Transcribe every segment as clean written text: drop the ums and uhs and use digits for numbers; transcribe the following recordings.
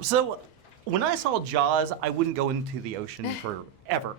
So, when I saw Jaws, I wouldn't go into the ocean forever.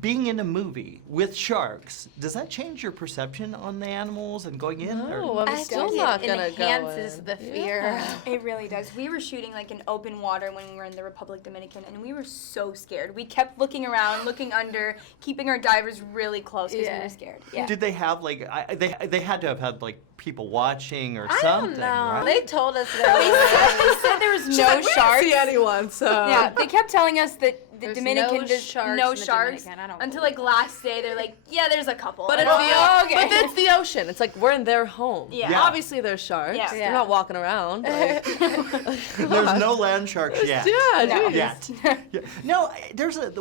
Being in a movie with sharks, does that change your perception on the animals and going in? No, or? I'm still not gonna go in. It enhances the fear. Yeah. It really does. We were shooting like in open water when we were in the Republic Dominican, and we were so scared. We kept looking around, looking under, keeping our divers really close because we were scared. Yeah. Did they have like they had to have had like people watching or I something, don't know. right? They told us there They was. said there was She's no like, we sharks. didn't see anyone, so. Yeah, they kept telling us that the There's Dominican no does sharks no in the sharks Dominican. I don't until like last day. They're like, yeah, there's a couple. But And it's I'm like, but it's the ocean. It's like we're in their home. Yeah. Yeah. Obviously, there's sharks. Yeah. They're not walking around. Like, There's no land sharks yet. yeah, No. geez. Yet. Yeah. No,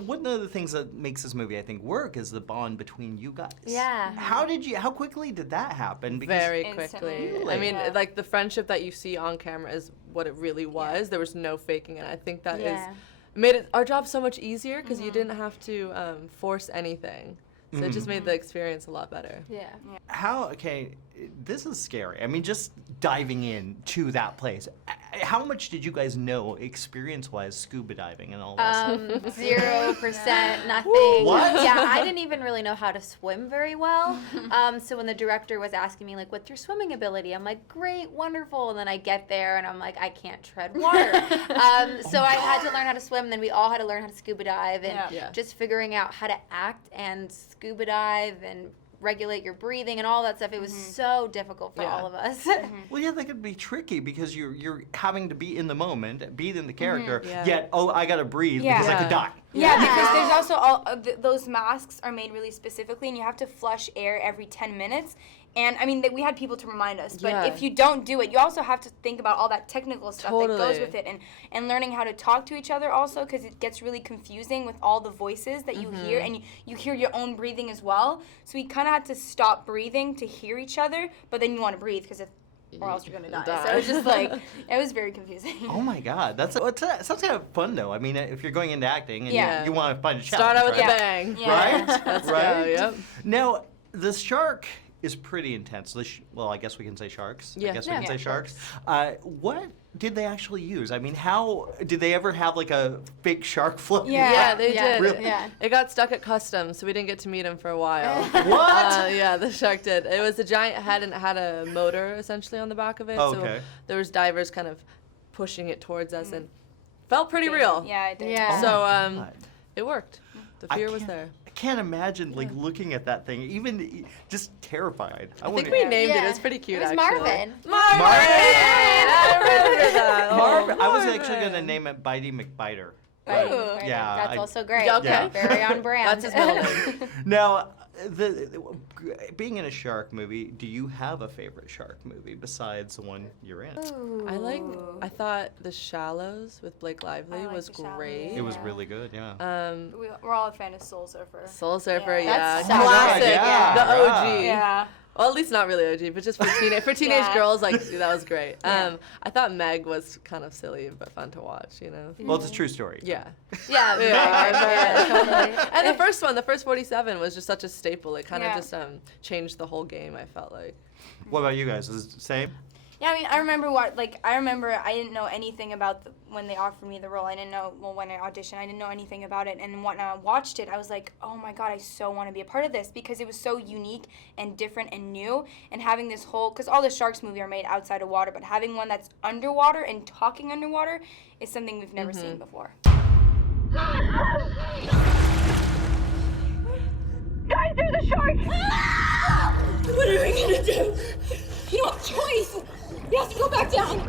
one of the things that makes this movie, I think, work is the bond between you guys. Yeah. How quickly did that happen? Very Instantly. quickly. Really? I mean, Yeah. like the friendship that you see on camera is what it really was. There was no faking it. I think that made it our job so much easier because you didn't have to force anything. So it just made the experience a lot better. Yeah. Okay, this is scary. I mean, just diving in to that place. How much did you guys know experience-wise scuba diving and all this? 0%, nothing. What? Yeah, I didn't even really know how to swim very well. So when the director was asking me, like, what's your swimming ability? I'm like, great, wonderful. And then I get there and I'm like, I can't tread water. So I had to learn how to swim. And then we all had to learn how to scuba dive and just figuring out how to act and scuba dive and regulate your breathing and all that stuff. It was so difficult for all of us. Well, yeah, that could be tricky because you're having to be in the moment, be in the character, Yeah. yet, I gotta breathe because I could die. Yeah, because there's also those masks are made really specifically, and you have to flush air every 10 minutes. And I mean, we had people to remind us, but if you don't do it, you also have to think about all that technical stuff that goes with it, and learning how to talk to each other also, because it gets really confusing with all the voices that you hear, and you hear your own breathing as well. So we kind of had to stop breathing to hear each other, but then you want to breathe because or else you're gonna die. So it was just like it was very confusing. Oh my God, that sounds kind of fun though. I mean, if you're going into acting and you want to find a challenge, Start out with right? a bang. Right? Let's right? go, yep. Now, the shark is pretty intense. Well, I guess we can say sharks. Yeah. I guess we can say sharks. What did they actually use? I mean, how did they ever have like a fake shark float? Yeah, they did. Really? Yeah. It got stuck at customs, so we didn't get to meet him for a while. What? Yeah, the shark did. It was a giant head and it had a motor essentially on the back of it. Okay. So there was divers kind of pushing it towards us and felt pretty real. Yeah, it did. Yeah. So God. it worked. The fear was there. I can't imagine like looking at that thing, even just terrified. I think we named it. It was pretty cute, It was actually. Marvin. I remember that. Marvin. I was Marvin. actually gonna name it Bitey McBiter. Right. Yeah, That's I- also great. Okay. Yeah. Very on brand. That's his middle name. Now, being in a shark movie, do you have a favorite shark movie besides the one you're in? I thought The Shallows with Blake Lively I like was The Shallows. great. It was really good, yeah. We're all a fan of Soul Surfer. Soul Surfer, Yeah. yeah. That's Classic. yeah, The yeah. OG. Yeah. Well, at least not really OG, but just for teenage girls, like that was great. Yeah. I thought Meg was kind of silly but fun to watch, you know. Well, it's a true story. Yeah. Yeah, totally. And the first 47 was just such a staple. It kind of Yeah. just changed the whole game, I felt like. What about you guys? Is it the same? Yeah, I mean, I remember I didn't know anything about when they offered me the role. I didn't know, when I auditioned, I didn't know anything about it. And when I watched it, I was like, oh my God, I so want to be a part of this because it was so unique and different and new. And having this whole, because all the Sharks movies are made outside of water, but having one that's underwater and talking underwater is something we've never seen before. Guys, there's a shark! What are we gonna do? You don't have a choice! You have to go back down!